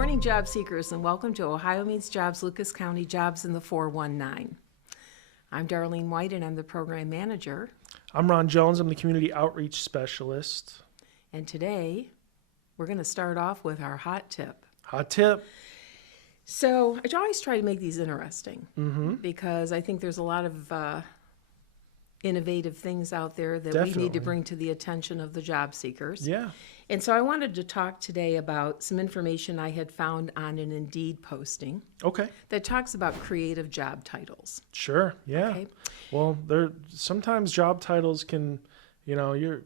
morning, job seekers, and welcome to Ohio Means Jobs, Lucas County Jobs in the 419. I'm Darlene White, and I'm the program manager. I'm Ron Jones. I'm the community outreach specialist. And today, we're going to start off with our hot tip. Hot tip. So I always try to make these interesting because I think there's a lot of innovative things out there that we need to bring to the attention of the job seekers. Yeah. And so I wanted to talk today about some information I had found on an Indeed posting. Okay. That talks about creative job titles. Sure. Yeah. Okay. Well, sometimes job titles can, you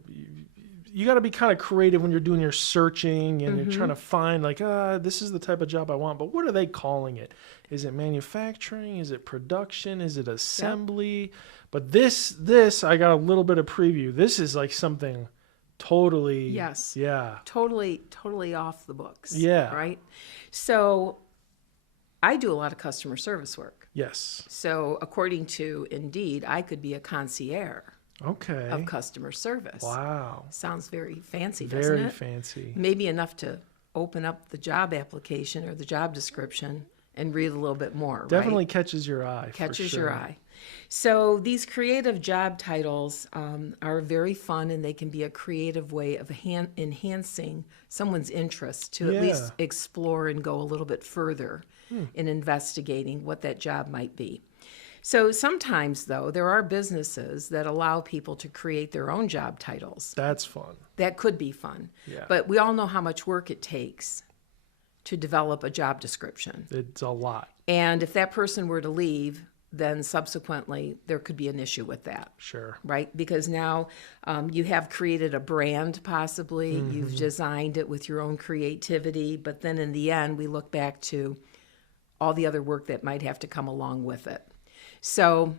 got to be kind of creative when you're doing your searching and you're trying to find this is the type of job I want, but what are they calling it? Is it manufacturing? Is it production? Is it assembly? Yep. But this, I got a little bit of preview. This is like something totally. Yes. Yeah. Totally off the books. Yeah. Right? So I do a lot of customer service work. Yes. So according to Indeed, I could be a concierge. Okay. Of customer service. Wow. Sounds very fancy, doesn't it? Very fancy. Maybe enough to open up the job application or the job description and read a little bit more. Definitely right? Catches your eye. Catches for sure. your eye. So these creative job titles are very fun, and they can be a creative way of enhancing someone's interest to at least explore and go a little bit further in investigating what that job might be. So sometimes, though, there are businesses that allow people to create their own job titles. That's fun. That could be fun. Yeah. But we all know how much work it takes to develop a job description. It's a lot. And if that person were to leave, then subsequently there could be an issue with that. Sure. Right? Because now you have created a brand possibly. You've designed it with your own creativity. But then in the end, we look back to all the other work that might have to come along with it. So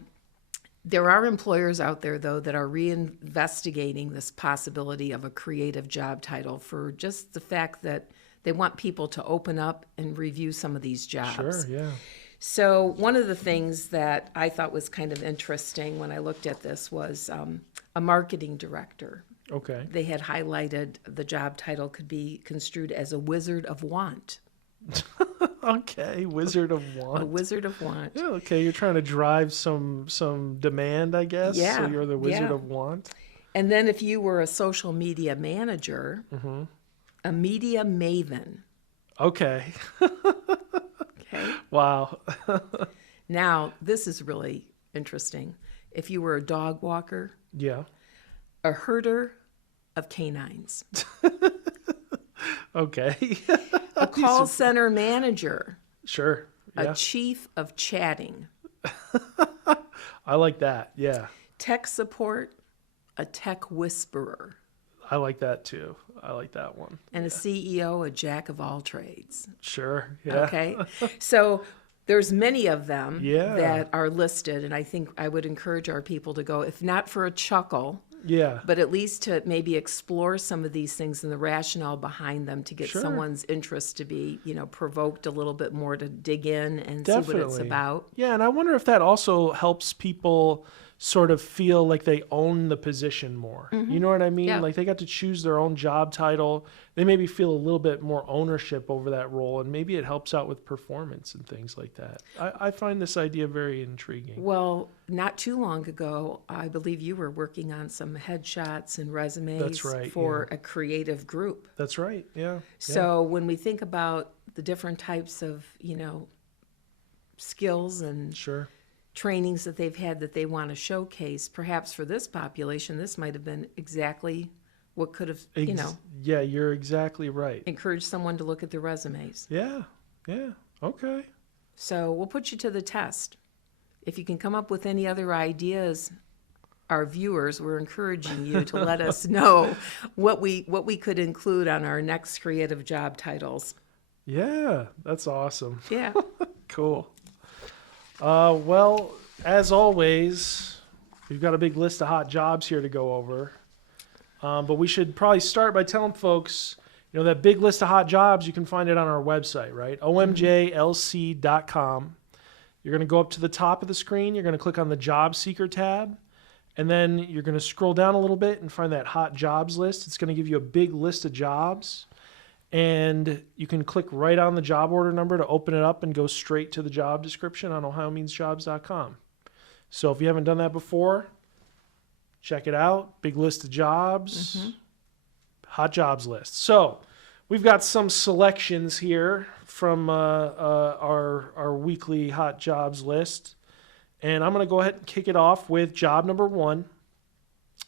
there are employers out there, though, that are reinvestigating this possibility of a creative job title for just the fact that they want people to open up and review some of these jobs. Sure, yeah. So one of the things that I thought was kind of interesting when I looked at this was a marketing director. Okay. They had highlighted the job title could be construed as a wizard of want. Okay, Wizard of Want. A Wizard of Want. Yeah, okay, you're trying to drive some demand, I guess. Yeah. So you're the Wizard of Want. And then if you were a social media manager, a media maven. Okay. Okay. Wow. Now, this is really interesting. If you were a dog walker, a herder of canines. Okay. A call center manager. Sure. Yeah. A chief of chatting. I like that. Yeah. Tech support, a tech whisperer. I like that too. I like that one. And a CEO, a jack of all trades. Sure. Yeah. Okay. So there's many of them that are listed, and I think I would encourage our people to go, if not for a chuckle, but at least to maybe explore some of these things and the rationale behind them to get someone's interest to be, provoked a little bit more to dig in and see what it's about. Yeah, and I wonder if that also helps people sort of feel like they own the position more. You know what I mean? Yeah. Like they got to choose their own job title. They maybe feel a little bit more ownership over that role, and maybe it helps out with performance and things like that. I find this idea very intriguing. Well, not too long ago, I believe you were working on some headshots and resumes for a creative group. That's right, yeah. So when we think about the different types of, skills and trainings that they've had that they want to showcase, perhaps for this population, this might have been exactly what could have, Yeah, you're exactly right. encouraged someone to look at their resumes. Yeah, okay. So we'll put you to the test. If you can come up with any other ideas, our viewers, we're encouraging you to let us know what we could include on our next creative job titles. Yeah, that's awesome. Yeah. Cool. Well, as always, we've got a big list of hot jobs here to go over. But we should probably start by telling folks, that big list of hot jobs, you can find it on our website, right? omjlc.com. You're going to go up to the top of the screen. You're going to click on the Job Seeker tab. And then you're going to scroll down a little bit and find that hot jobs list. It's going to give you a big list of jobs. And you can click right on the job order number to open it up and go straight to the job description on ohiomeansjobs.com. So if you haven't done that before, check it out. Big list of jobs, hot jobs list. So we've got some selections here from our weekly hot jobs list. And I'm going to go ahead and kick it off with job number 1.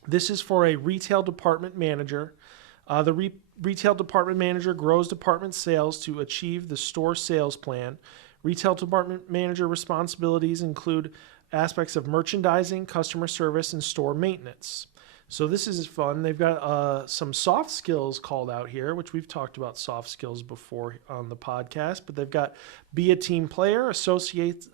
This is for a retail department manager. The retail department manager grows department sales to achieve the store sales plan. Retail department manager responsibilities include aspects of merchandising, customer service, and store maintenance. So this is fun. They've got some soft skills called out here, which we've talked about soft skills before on the podcast, but they've got be a team player. Associates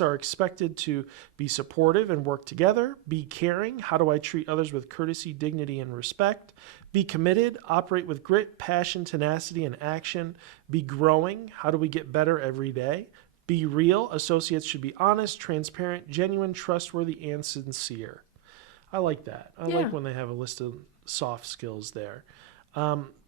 are expected to be supportive and work together. Be caring. How do I treat others with courtesy, dignity, and respect? Be committed. Operate with grit, passion, tenacity, and action. Be growing. How do we get better every day? Be real. Associates should be honest, transparent, genuine, trustworthy, and sincere. I like that. I like when they have a list of soft skills there.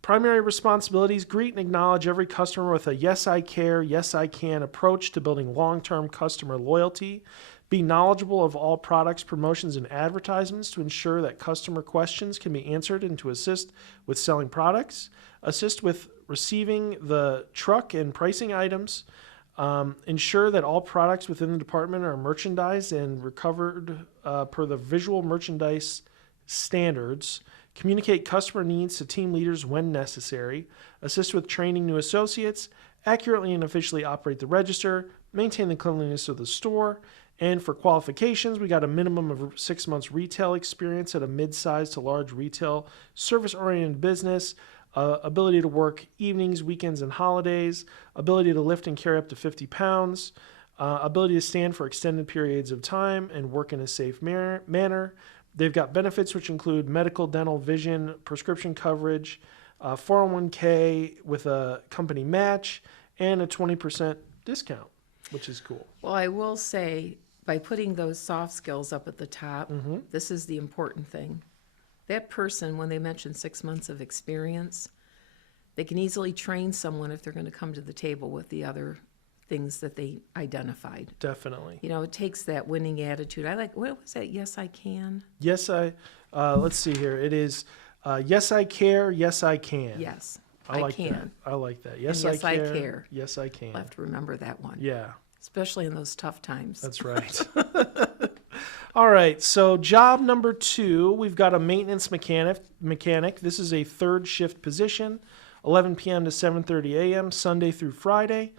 Primary responsibilities: greet and acknowledge every customer with a yes, I care, yes, I can approach to building long-term customer loyalty. Be knowledgeable of all products, promotions, and advertisements to ensure that customer questions can be answered and to assist with selling products. Assist with receiving the truck and pricing items. Ensure that all products within the department are merchandised and recovered per the visual merchandise standards. Communicate customer needs to team leaders when necessary. Assist with training new associates. Accurately and efficiently operate the register. Maintain the cleanliness of the store. And for qualifications, we got a minimum of 6 months retail experience at a mid-sized to large retail service-oriented business. Ability to work evenings, weekends, and holidays, ability to lift and carry up to 50 pounds, ability to stand for extended periods of time and work in a safe manner. They've got benefits which include medical, dental, vision, prescription coverage, 401k with a company match, and a 20% discount, which is cool. Well, I will say, by putting those soft skills up at the top, this is the important thing. That person, when they mention 6 months of experience, they can easily train someone if they're going to come to the table with the other things that they identified. Definitely. You know, it takes that winning attitude. I like, what was that? Yes, I can. Yes, let's see here. It is, yes, I care. Yes, I can. Yes, I like can. that. I like that. Yes, And yes, I I care. care. Yes, I can. I'll have to remember that one. Yeah. Especially in those tough times. That's right. All right, so job number 2, we've got a maintenance mechanic. This is a third shift position, 11 p.m. to 7:30 a.m., Sunday through Friday.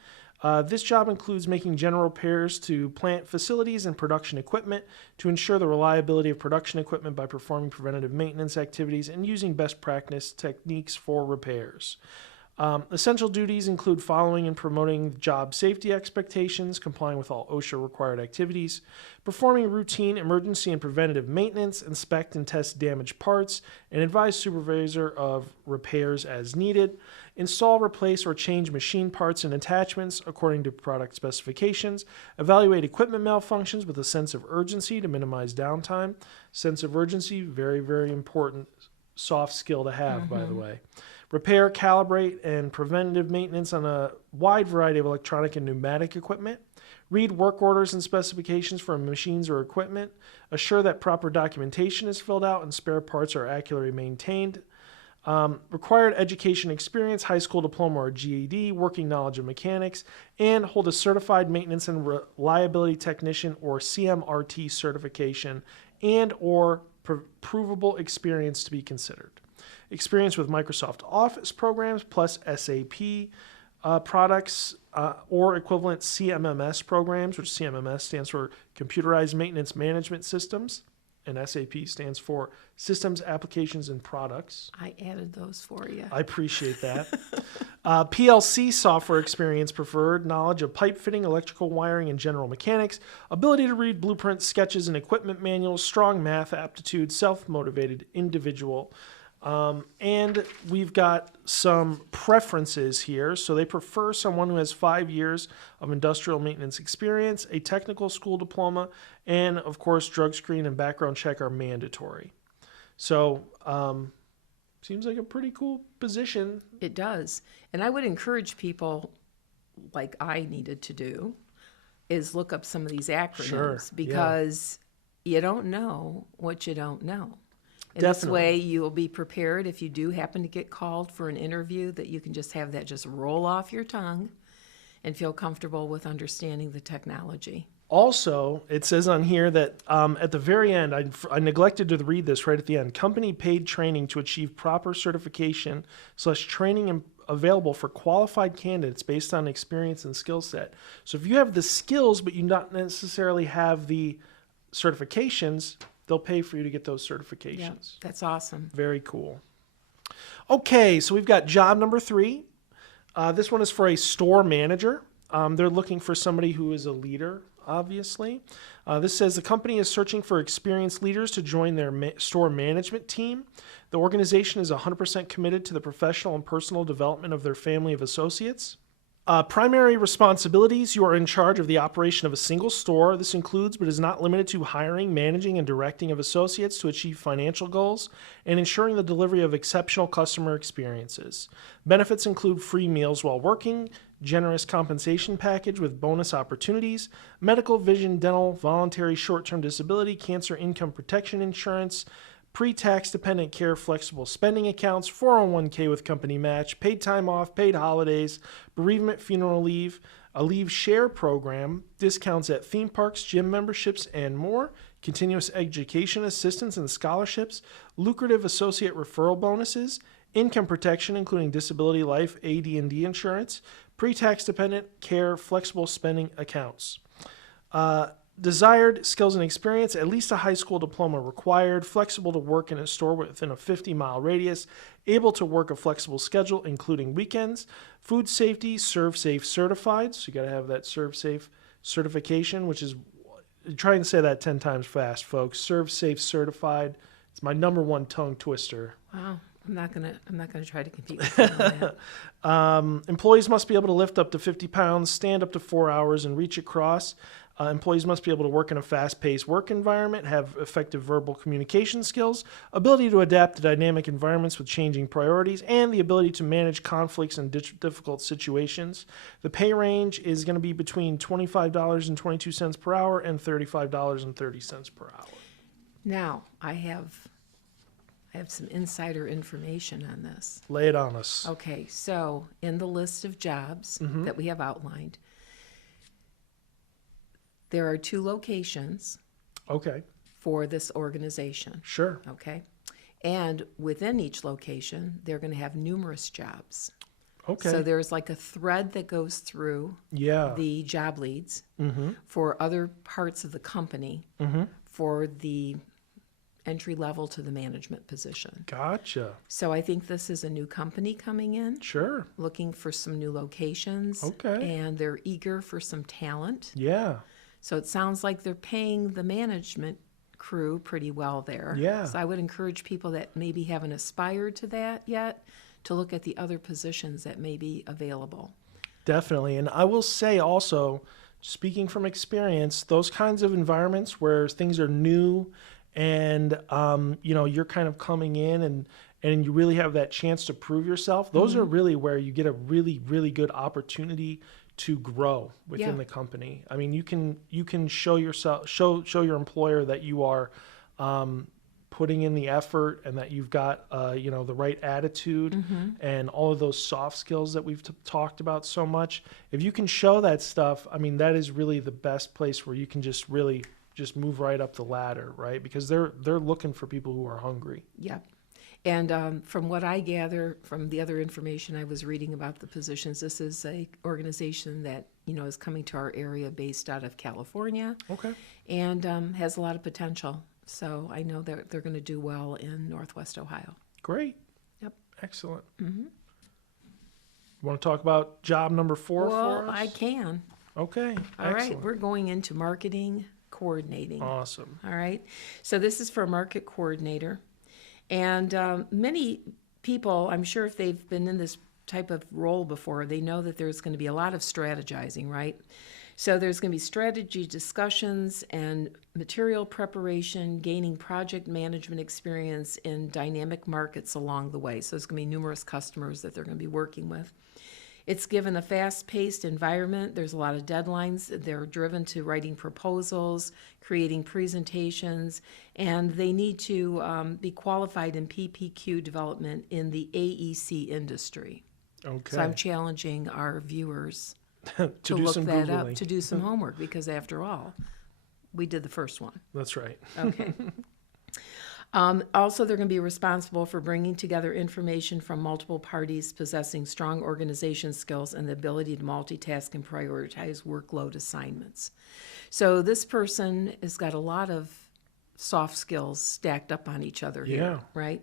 This job includes making general repairs to plant facilities and production equipment to ensure the reliability of production equipment by performing preventative maintenance activities and using best practice techniques for repairs. Essential duties include following and promoting job safety expectations, complying with all OSHA required activities, performing routine emergency and preventative maintenance, inspect and test damaged parts, and advise supervisor of repairs as needed, install, replace, or change machine parts and attachments according to product specifications, evaluate equipment malfunctions with a sense of urgency to minimize downtime. Sense of urgency, very, very important soft skill to have, by the way. Repair, calibrate, and preventative maintenance on a wide variety of electronic and pneumatic equipment. Read work orders and specifications for machines or equipment. Assure that proper documentation is filled out and spare parts are accurately maintained. Required education experience, high school diploma or GED, working knowledge of mechanics, and hold a certified maintenance and reliability technician or CMRT certification and or provable experience to be considered. Experience with Microsoft Office programs plus SAP products or equivalent CMMS programs, which CMMS stands for Computerized Maintenance Management Systems, and SAP stands for Systems, Applications, and Products. I added those for you. I appreciate that. PLC software experience preferred, knowledge of pipe fitting, electrical wiring, and general mechanics, ability to read blueprints, sketches, and equipment manuals, strong math aptitude, self-motivated individual. And we've got some preferences here. So they prefer someone who has 5 years of industrial maintenance experience, a technical school diploma, and of course, drug screen and background check are mandatory. So seems like a pretty cool position. It does. And I would encourage people, like I needed to do, is look up some of these acronyms Sure, because you don't know what you don't know. In this Definitely. way, you'll be prepared if you do happen to get called for an interview, that you can just have that just roll off your tongue and feel comfortable with understanding the technology. Also, it says on here that at the very end, I neglected to read this right at the end. Company paid training to achieve proper certification / training available for qualified candidates based on experience and skill set. So if you have the skills, but you not necessarily have the certifications, they'll pay for you to get those certifications. Yeah, that's awesome. Very cool. Okay, so we've got job number 3. This one is for a store manager. They're looking for somebody who is a leader, obviously. This says the company is searching for experienced leaders to join their store management team. The organization is 100% committed to the professional and personal development of their family of associates. Primary responsibilities: you are in charge of the operation of a single store. This includes, but is not limited to, hiring, managing, and directing of associates to achieve financial goals and ensuring the delivery of exceptional customer experiences. Benefits include free meals while working, generous compensation package with bonus opportunities, medical, vision, dental, voluntary short-term disability, cancer income protection insurance, pre-tax dependent care, flexible spending accounts, 401k with company match, paid time off, paid holidays, bereavement funeral leave, a leave share program, discounts at theme parks, gym memberships, and more, continuous education assistance and scholarships, lucrative associate referral bonuses, income protection including disability, life, AD&D insurance, pre-tax dependent care, flexible spending accounts. Desired skills and experience: at least a high school diploma required, flexible to work in a store within a 50-mile radius, able to work a flexible schedule including weekends, food safety, Serve Safe certified. So you got to have that Serve Safe certification, which is, trying to say that 10 times fast, folks. Serve Safe certified. It's my number one tongue twister. Wow. I'm not gonna try to compete with you on that. Employees must be able to lift up to 50 pounds, stand up to 4 hours, and reach across. Employees must be able to work in a fast-paced work environment, have effective verbal communication skills, ability to adapt to dynamic environments with changing priorities, and the ability to manage conflicts and difficult situations. The pay range is going to be between $25.22 per hour and $35.30 per hour. Now, I have some insider information on this. Lay it on us. Okay, so in the list of jobs that we have outlined, there are 2 locations Okay, for this organization, sure. okay? And within each location, they're going to have numerous jobs. Okay. So there's like a thread that goes through Yeah. the job leads for other parts of the company for the entry level to the management position. Gotcha. So I think this is a new company coming in, Sure. looking for some new locations. Okay. And they're eager for some talent. Yeah. So it sounds like they're paying the management crew pretty well there. Yeah. So I would encourage people that maybe haven't aspired to that yet to look at the other positions that may be available. Definitely. And I will say also, speaking from experience, those kinds of environments where things are new and, you're kind of coming in and you really have that chance to prove yourself, those are really where you get a really, really good opportunity to grow within the company. I mean, you can show yourself, show your employer that you are putting in the effort and that you've got, the right attitude and all of those soft skills that we've talked about so much. If you can show that stuff, I mean, that is really the best place where you can just really just move right up the ladder, right? Because they're looking for people who are hungry. Yep. And from what I gather from the other information I was reading about the positions, this is a organization that, is coming to our area based out of California. Okay. And has a lot of potential. So I know that they're going to do well in Northwest Ohio. Great. Yep. Excellent. Want to talk about job number 4 Well, for us? I can. Okay. All right. Excellent. We're going into marketing coordinating. Awesome. All right. So this is for a market coordinator. And many people, I'm sure if they've been in this type of role before, they know that there's going to be a lot of strategizing, right? So there's going to be strategy discussions and material preparation, gaining project management experience in dynamic markets along the way. So there's going to be numerous customers that they're going to be working with. It's given a fast-paced environment. There's a lot of deadlines. They're driven to writing proposals, creating presentations, and they need to be qualified in PPQ development in the AEC industry. Okay. So I'm challenging our viewers to do look some that Googling. up, to do some homework, because after all, we did the first one. That's right. Okay. Also, they're going to be responsible for bringing together information from multiple parties possessing strong organization skills and the ability to multitask and prioritize workload assignments. So this person has got a lot of soft skills stacked up on each other here, Yeah. right?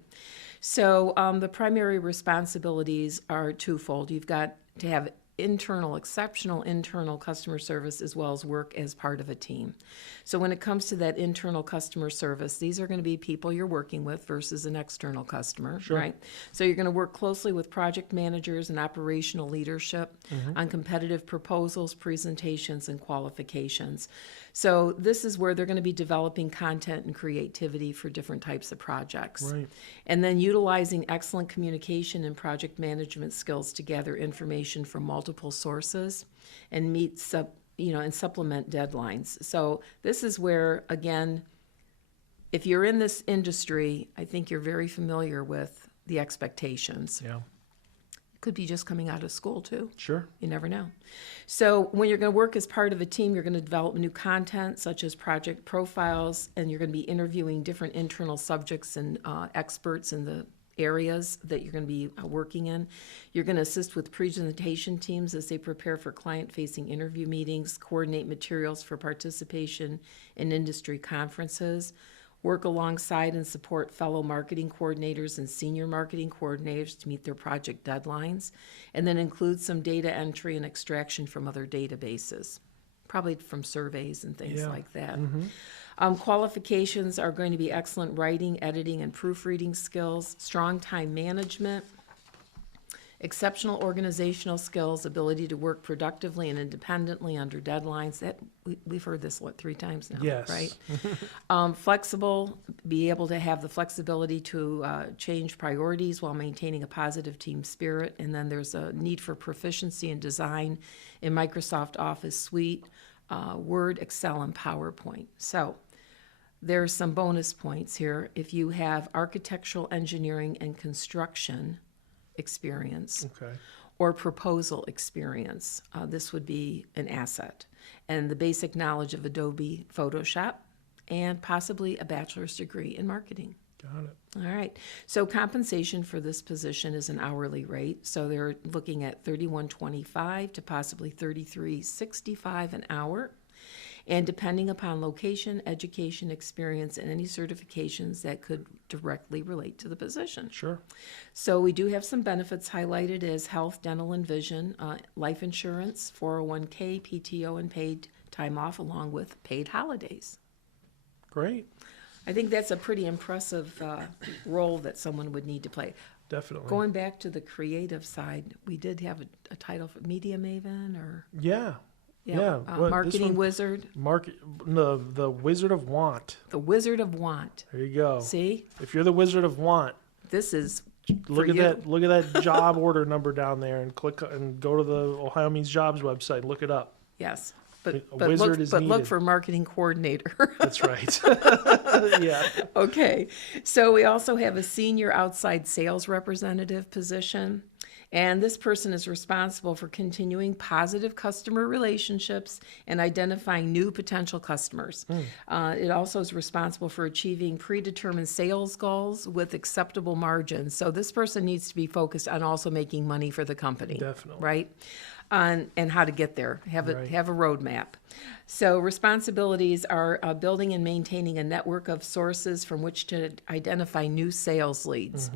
So the primary responsibilities are twofold. You've got to have exceptional internal customer service, as well as work as part of a team. So when it comes to that internal customer service, these are going to be people you're working with versus an external customer, right? So you're going to work closely with project managers and operational leadership on competitive proposals, presentations, and qualifications. So this is where they're going to be developing content and creativity for different types of projects. Right. And then utilizing excellent communication and project management skills to gather information from multiple sources and and supplement deadlines. So this is where, again, if you're in this industry, I think you're very familiar with the expectations. Yeah. Could be just coming out of school too. Sure. You never know. So when you're going to work as part of a team, you're going to develop new content such as project profiles, and you're going to be interviewing different internal subjects and experts in the areas that you're going to be working in. You're going to assist with presentation teams as they prepare for client-facing interview meetings, coordinate materials for participation in industry conferences, work alongside and support fellow marketing coordinators and senior marketing coordinators to meet their project deadlines, and then include some data entry and extraction from other databases, probably from surveys and things like that. Qualifications are going to be excellent writing, editing, and proofreading skills, strong time management, exceptional organizational skills, ability to work productively and independently under deadlines. That we've heard this 3 times now, Yes. right? Flexible, be able to have the flexibility to change priorities while maintaining a positive team spirit. And then there's a need for proficiency in design in Microsoft Office Suite, Word, Excel, and PowerPoint. So there's some bonus points here. If you have architectural, engineering, and construction experience Okay. or proposal experience, this would be an asset. And the basic knowledge of Adobe Photoshop and possibly a bachelor's degree in marketing. Got it. All right. So compensation for this position is an hourly rate. So they're looking at $31.25 to possibly $33.65 an hour. And depending upon location, education, experience, and any certifications that could directly relate to the position. Sure. So we do have some benefits highlighted as health, dental, and vision, life insurance, 401k, PTO, and paid time off, along with paid holidays. Great. I think that's a pretty impressive role that someone would need to play. Definitely. Going back to the creative side, we did have a title for Media Maven, or Yeah. Yeah. What, this Marketing one- Wizard, the Wizard of Want. the Wizard of Want. There you go. See, If you're the Wizard of Want, this is look for at you. that. Look at that job order number down there, and click and go to the Ohio Means Jobs website. And look it up. Yes, A but wizard is look needed. for marketing coordinator. That's right. Yeah. Okay, so we also have a senior outside sales representative position. And this person is responsible for continuing positive customer relationships and identifying new potential customers. It also is responsible for achieving predetermined sales goals with acceptable margins. So this person needs to be focused on also making money for the company. Definitely. Right? And how to get there, have a roadmap. So responsibilities are building and maintaining a network of sources from which to identify new sales leads.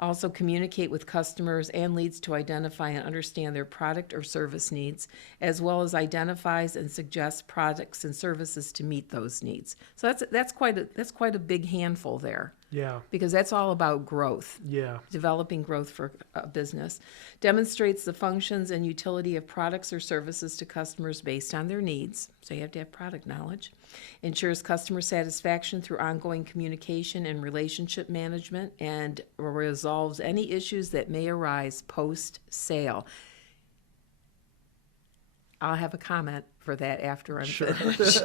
Also communicate with customers and leads to identify and understand their product or service needs, as well as identifies and suggests products and services to meet those needs. So that's quite a big handful there. Yeah. because that's all about growth. Yeah. Developing growth for a business. Demonstrates the functions and utility of products or services to customers based on their needs. So you have to have product knowledge. Ensures customer satisfaction through ongoing communication and relationship management, and resolves any issues that may arise post-sale. I'll have a comment for that after I'm finished.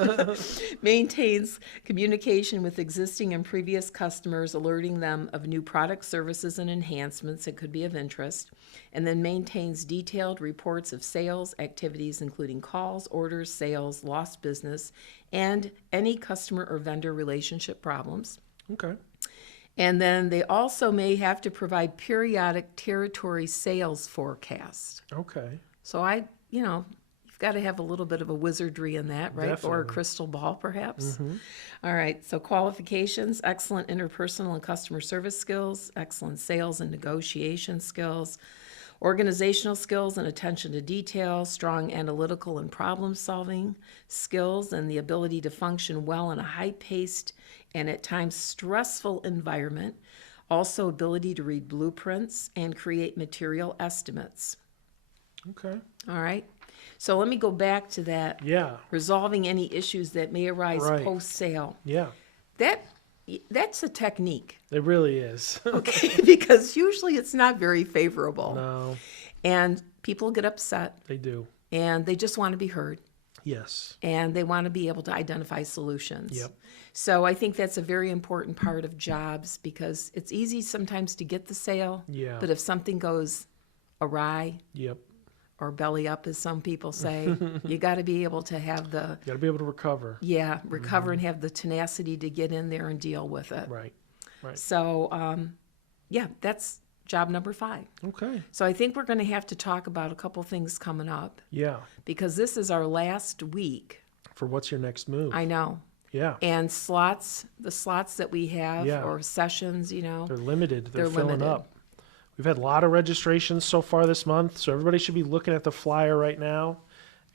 Maintains communication with existing and previous customers, alerting them of new products, services, and enhancements that could be of interest, and then maintains detailed reports of sales activities, including calls, orders, sales, lost business, and any customer or vendor relationship problems. Okay. And then they also may have to provide periodic territory sales forecasts. Okay. So you've got to have a little bit of a wizardry in that, right? Definitely. Or a crystal ball, perhaps. All right, so qualifications: excellent interpersonal and customer service skills, excellent sales and negotiation skills, organizational skills and attention to detail, strong analytical and problem-solving skills, and the ability to function well in a high-paced and at times stressful environment. Also, ability to read blueprints and create material estimates. Okay. All right. So let me go back to that. Yeah. Resolving any issues that may arise Right. post-sale. Yeah. That's a technique, It really is. okay? Because usually it's not very favorable. No, And people get upset, they do. and they just want to be heard, Yes. and they want to be able to identify solutions. Yep. So I think that's a very important part of jobs, because it's easy sometimes to get the sale, Yeah. but if something goes awry Yep. or belly up, as some people say, you got to be able to have You got to be able to recover. recover and have the tenacity to get in there and deal with it. Right. Right. So, that's job number 5. Okay. So I think we're going to have to talk about a couple things coming up, Yeah. because this is our last week. For what's your next move? I know. Yeah. And the slots that we have, Yeah. or sessions, They're limited. They're They're filling limited. up. We've had a lot of registrations so far this month, so everybody should be looking at the flyer right now.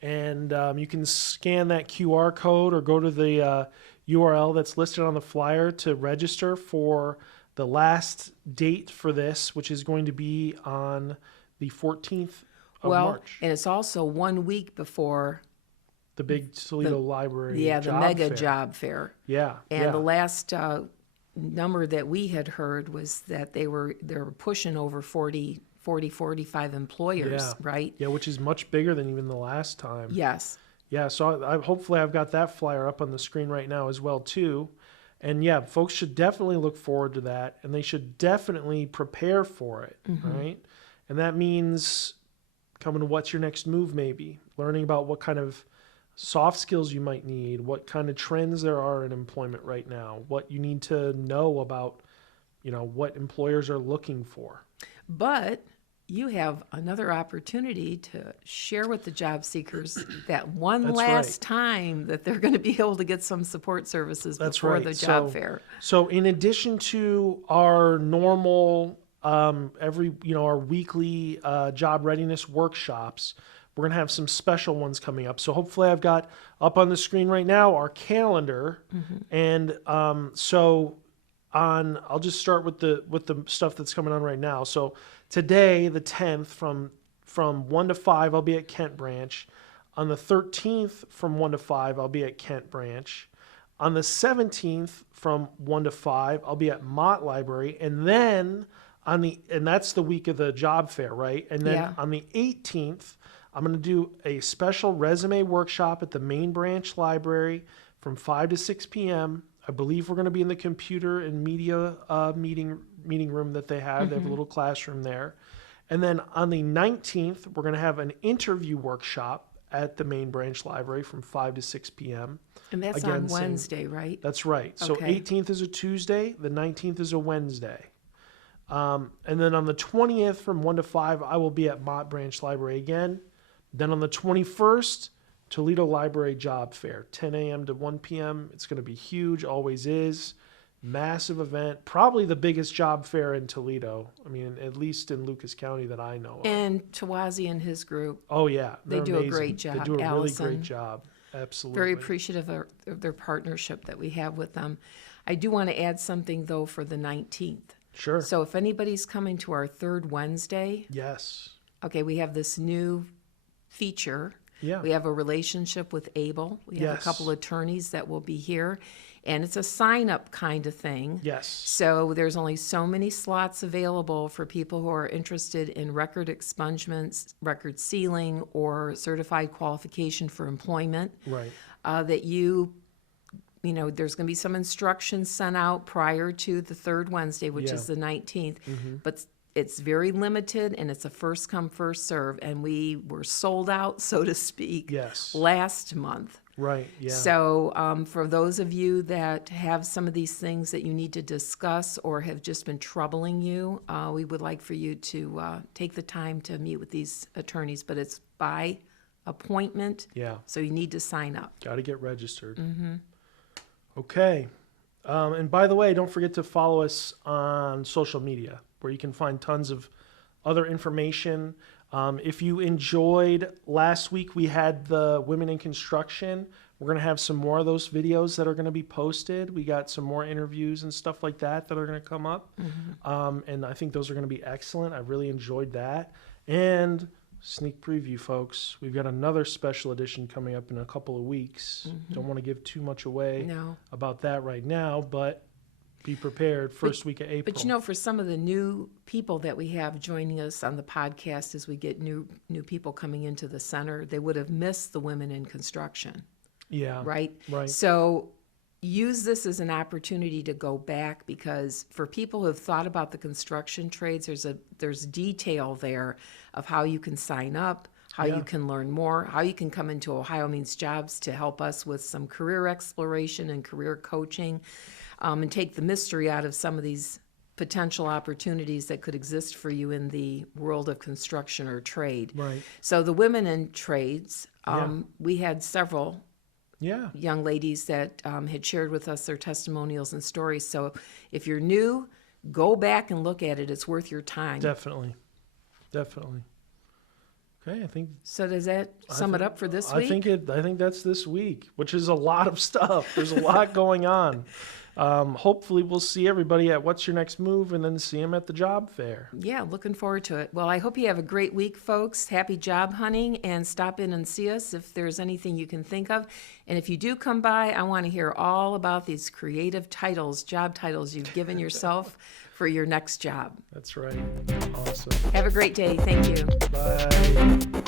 And you can scan that QR code or go to the URL that's listed on the flyer to register for the last date for this, which is going to be on the 14th of March. and it's also 1 week before, The big Toledo Library the job mega fair. job fair. Yeah. And yeah. the last number that we had heard was that they were pushing over 45 employers, Yeah. right? Yeah, which is much bigger than even the last time. Yes. Yeah, so hopefully I've got that flyer up on the screen right now as well too. And yeah, folks should definitely look forward to that, and they should definitely prepare for it, right? And that means coming to what's your next move, maybe learning about what kind of soft skills you might need, what kind of trends there are in employment right now, what you need to know about, what employers are looking for. But you have another opportunity to share with the job seekers that one That's last right. time that they're going to be able to get some support services That's before right. the job fair. So in addition to our normal, our weekly job readiness workshops, we're going to have some special ones coming up. So hopefully I've got up on the screen right now our calendar. And I'll just start with the stuff that's coming on right now. So today, the 10th, from 1 to 5, I'll be at Kent Branch. On the 13th, from 1 to 5, I'll be at Kent Branch. On the 17th, from 1 to 5, I'll be at Mott Library. And then and that's the week of the job fair, right? And then on the 18th, I'm going to do a special resume workshop at the main branch library from 5 to 6 p.m. I believe we're going to be in the computer and media meeting room that they have. They have a little classroom there. And then on the 19th, we're going to have an interview workshop at the main branch library from 5 to 6 p.m. And that's on Wednesday, right? That's right. So Okay. 18th is a Tuesday. The 19th is a Wednesday. And then on the 20th from 1 to 5, I will be at Mott Branch Library again. Then on the 21st, Toledo Library Job Fair, 10 a.m. to 1 p.m. It's going to be huge, always is. Massive event, probably the biggest job fair in Toledo. I mean, at least in Lucas County that I know of. And Tawazi and his group, Oh, yeah. They they're do a amazing. great job. They do a Allison, really great job. Absolutely. very appreciative of their partnership that we have with them. I do want to add something, though, for the 19th. Sure. So if anybody's coming to our third Wednesday, Yes. okay, we have this new feature. Yeah. We have a relationship with Able. We have a Yes. couple attorneys that will be here, and it's a sign-up kind of thing. Yes. So there's only so many slots available for people who are interested in record expungements, record sealing, or certified qualification for employment. Right. That there's going to be some instructions sent out prior to the third Wednesday, which is the 19th. But it's very limited, and it's a first come, first serve. And we were sold out, so to speak, Yes. last month. Right. Yeah. So for those of you that have some of these things that you need to discuss or have just been troubling you, we would like for you to take the time to meet with these attorneys. But it's by appointment, Yeah. so you need to sign up. Got to get registered. Okay. And by the way, don't forget to follow us on social media, where you can find tons of other information. If you enjoyed last week, we had the Women in Construction. We're going to have some more of those videos that are going to be posted. We got some more interviews and stuff like that are going to come up. And I think those are going to be excellent. I really enjoyed that. And sneak preview, folks, we've got another special edition coming up in a couple of weeks. Don't want to give too much away about that right now, but be prepared first week of April. But for some of the new people that we have joining us on the podcast, as we get new people coming into the center, they would have missed the Women in Construction. Yeah. Right? Right. So use this as an opportunity to go back, because for people who have thought about the construction trades, there's detail there of how you can sign up, how you can learn more, how you can come into Ohio Means Jobs to help us with some career exploration and career coaching, and take the mystery out of some of these potential opportunities that could exist for you in the world of construction or trade. Right. So the Women in Trades, we had several young ladies that had shared with us their testimonials and stories. So if you're new, go back and look at it. It's worth your time. Definitely. Okay, I think. So does that sum it up for this week? I think that's this week, which is a lot of stuff. There's a lot going on. Hopefully we'll see everybody at What's Your Next Move, and then see them at the job fair. Yeah, looking forward to it. Well, I hope you have a great week, folks. Happy job hunting, and stop in and see us if there's anything you can think of. And if you do come by, I want to hear all about these creative titles, job titles you've given yourself for your next job. That's right. Awesome. Have a great day. Thank you. Bye.